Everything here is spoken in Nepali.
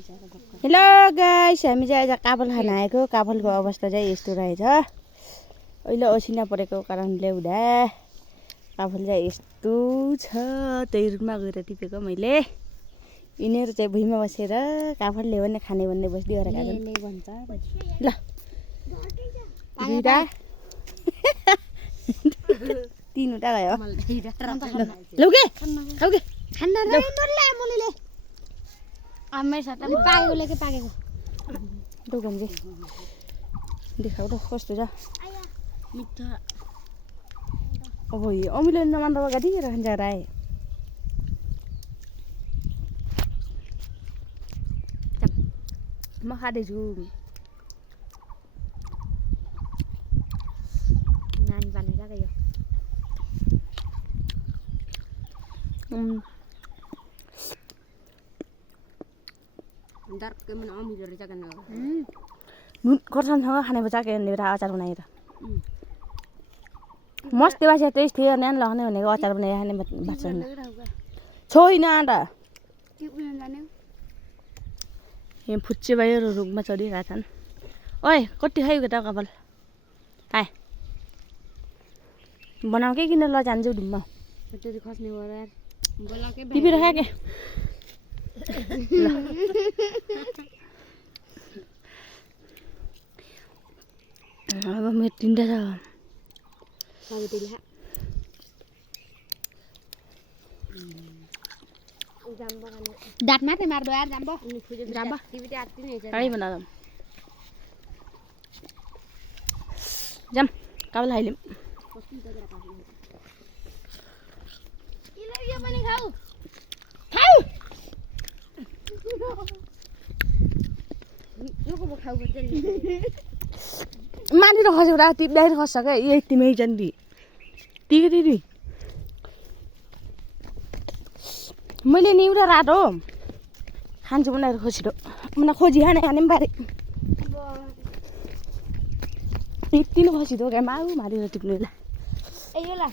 हेलो गाइस, हामी चाहिँ आज काफल खान आएको। काफलको अवस्था चाहिँ यस्तो रहेछ। अहिले असिना परेको कारणले हुँदा काफल चाहिँ यस्तो छ। त्यही रुममा गएर टिपेको मैले। यिनीहरू चाहिँ भुइँमा बसेर काफल ल्यायो भने खाने भन्ने बस्दिरहेका छन्। ल दुईटा तीनवटा गयो। लौ के खाऊ के खान्दा रे नल्ला मोलेले आमै साथ पाकेको लेके पाकेको दोगन्जी देखाउ त कस्तो छ मिठा। अब यो अमिलो नमान्दा गाडी खान्छ राय। म खाँदैछु। नानी बनाइरहेको यो dark mana om hidup rejakan lo. खर्साङसँग खाने बच्चा के भनेर अचार बनाएर मस्त बासे टेस्ट थियो न्यान लग्ने भनेको अचार बनाएर खाने बाचा छैन आँटा यहाँ फुच्चे बाहिर रुखमा चढिरहेका छन्। ओए कति खायो केटा कपाल आए बनाउकै किन लजान्छु ढुम्मा खस्ने भयो यार बोलाकै टिपेर खा के अब मेरो तिनवटा छ। दाँत मात्रै मार्दो यार जाम्बो जाम्बा टिभी आत्ति नै कहीँ बना जाम काबल खाइलिम यो पनि खाऊ खाऊ योको म खाऊ भन्छ नि मानेर खस्यो र टिप्दाखेरि खस्छ क्या यतिमै जन्दी टिकेटी मैले नि एउटा रातो खान्छु बनाएर खोजिरो मलाई खोजी खाने खाने पनि पारे यति नै खसिदो क्या माउ मारेर टिप्नुलाई ए यो ला